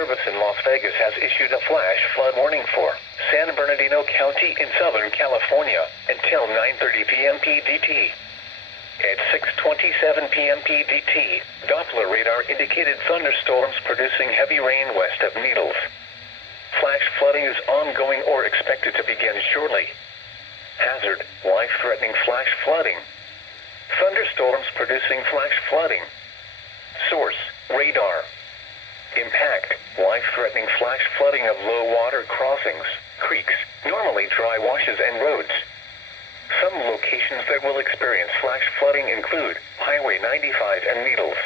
Service in Las Vegas has issued a flash flood warning for San Bernardino County in Southern California until 9:30 p.m. PDT. At 6:27 p.m. PDT, Doppler radar indicated thunderstorms producing heavy rain west of Needles. Flash flooding is ongoing or expected to begin shortly. Hazard: life-threatening flash flooding. Thunderstorms producing flash flooding. Source: radar. Impact: life-threatening flash flooding of low water crossings, creeks, normally dry washes and roads. Some locations that will experience flash flooding include Highway 95 and Needles.